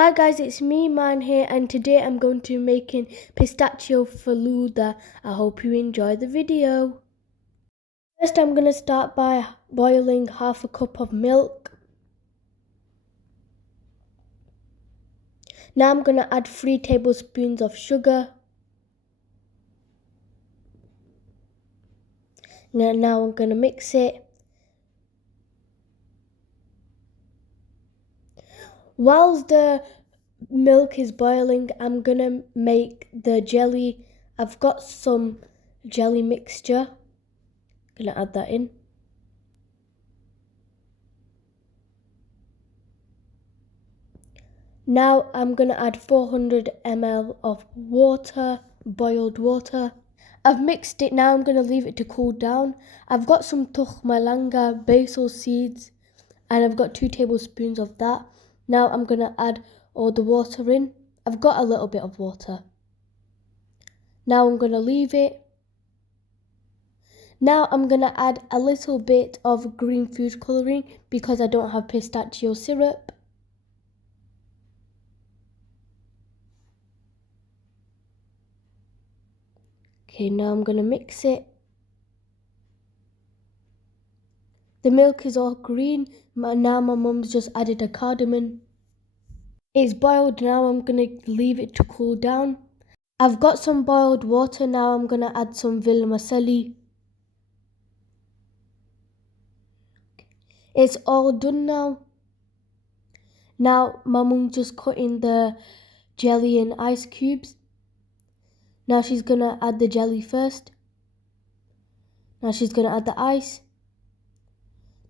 Hi guys, it's me Man here, and today I'm going to be making pistachio Falooda. I hope you enjoy the video. First I'm going to start by boiling half a cup of milk. Now I'm going to add 3 tablespoons of sugar. Now I'm going to mix it. Whilst the milk is boiling, I'm going to make the jelly. I've got some jelly mixture. I'm going to add that in. Now I'm going to add 400 ml of water, boiled water. I've mixed it, now I'm going to leave it to cool down. I've got some tukmaria basil seeds and I've got 2 tablespoons of that. Now I'm going to add all the water in. I've got a little bit of water. Now I'm going to leave it. Now I'm going to add a little bit of green food colouring because I don't have pistachio syrup. Okay, now I'm going to mix it. The milk is all green. Now my mum's just added a cardamom. It's boiled now, I'm going to leave it to cool down. I've got some boiled water now, I'm going to add some vermicelli. It's all done now. Now my mum's just cutting the jelly in ice cubes. Now she's going to add the jelly first. Now she's going to add the ice.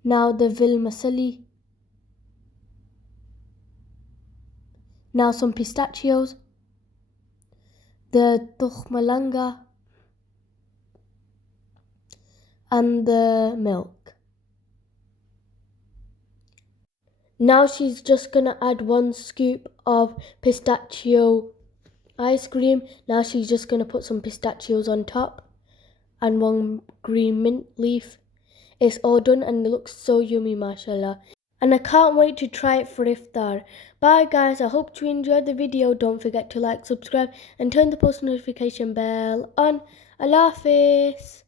Now the vermicelli. Now some pistachios. The tukmaria. And the milk. Now she's just going to add 1 scoop of pistachio ice cream. Now she's just going to put some pistachios on top and 1 green mint leaf. It's all done and it looks so yummy, mashallah. And I can't wait to try it for iftar. Bye guys, I hope you enjoyed the video. Don't forget to like, subscribe and turn the post notification bell on. Allah Hafiz.